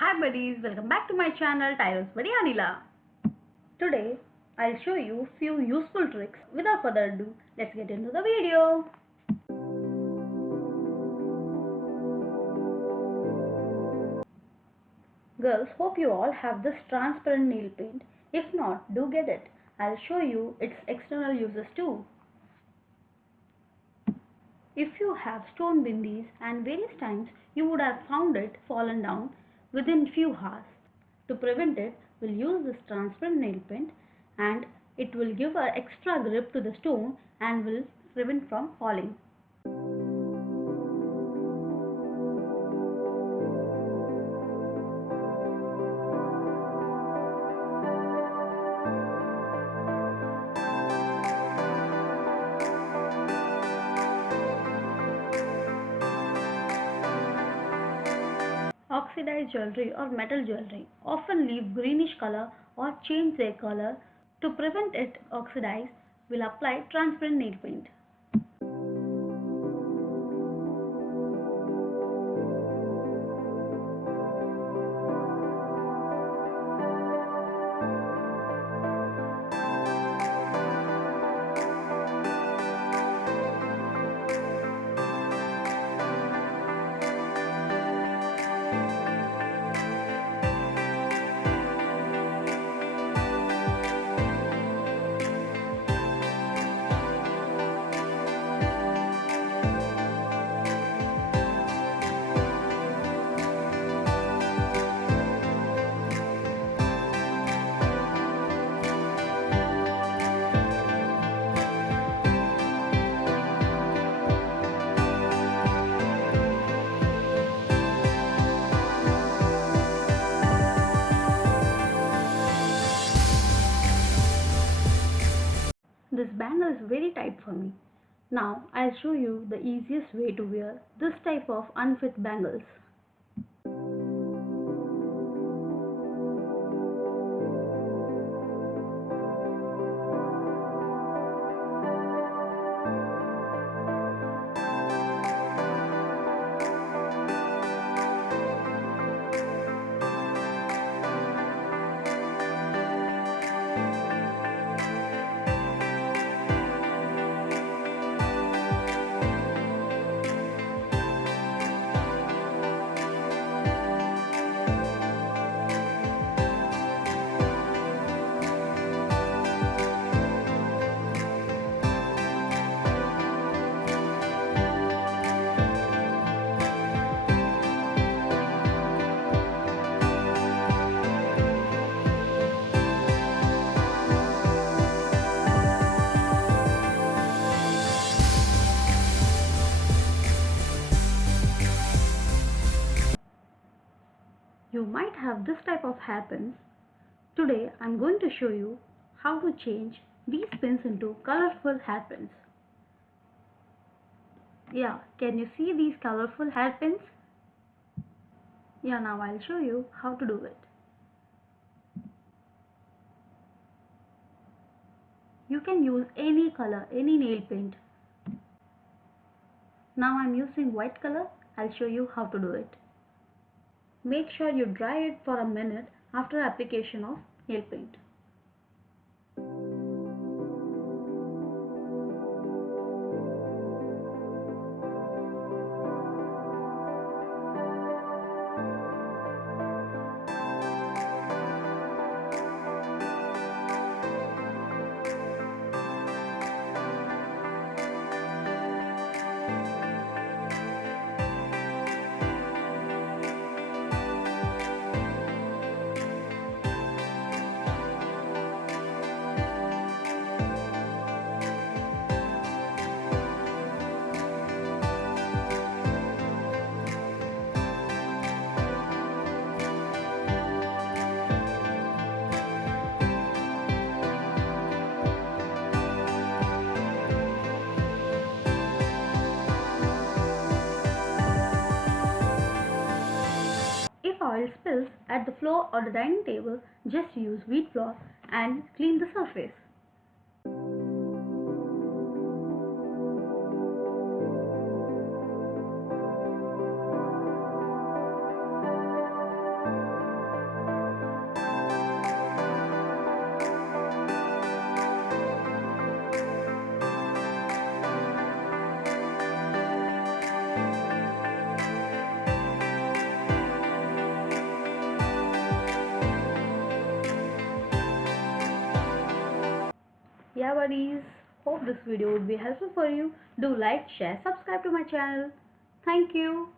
Hi buddies, welcome back to my channel Tyro's buddy Anila. Today I'll show you few useful tricks. Without further ado, let's get into the video. Girls, hope you all have this transparent nail paint. If not, do get it. I'll show you its external uses too. If you have stone bindis and various times you would have found it fallen down within few hours. To prevent it, we'll use this transparent nail paint and it will give an extra grip to the stone and will prevent from falling. Oxidized jewelry or metal jewelry often leave greenish color or change their color. To prevent it oxidize, we'll apply transparent nail paint. This bangle is very tight for me. Now I'll show you the easiest way to wear this type of unfit bangles. You might have this type of hairpins. Today I'm going to show you how to change these pins into colorful hairpins. Yeah, can you see these colorful hairpins? Yeah, now I'll show you how to do it. You can use any color, any nail paint. Now I'm using white color. I'll show you how to do it. Make sure you dry it for a minute after application of nail paint. If oil spills at the floor or the dining table, just use wheat flour and clean the surface. Yeah buddies, hope this video would be helpful for you. Do like, share, subscribe to my channel. Thank you.